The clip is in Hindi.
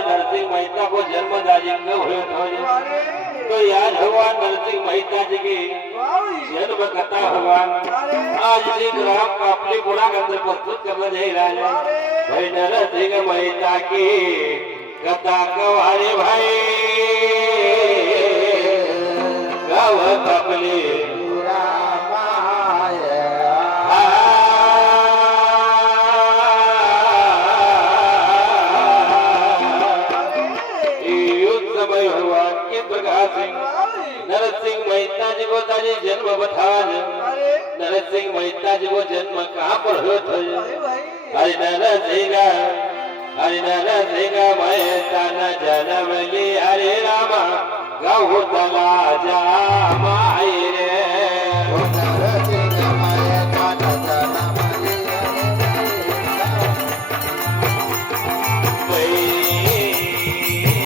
नरसिंह मेहता को जन्म दाजिंग हुए तो याद हुआ नरसिंह मेहता जी की जन्म कथा हुआ। आज श्री ग्राम कापली पुरा के अंदर प्रस्तुत करना जा रहा है भाई नरसिंह मेहता की कथा कवारे भाई गाव कापली नरसिंह मेहता जी को ताजी जन्म बताज नरसिंह मेहता जी को जन्म कहाँ पर हुआ था हरि नरसिंह मेहता न जन्म ली हरे रामा गौ तला जा माई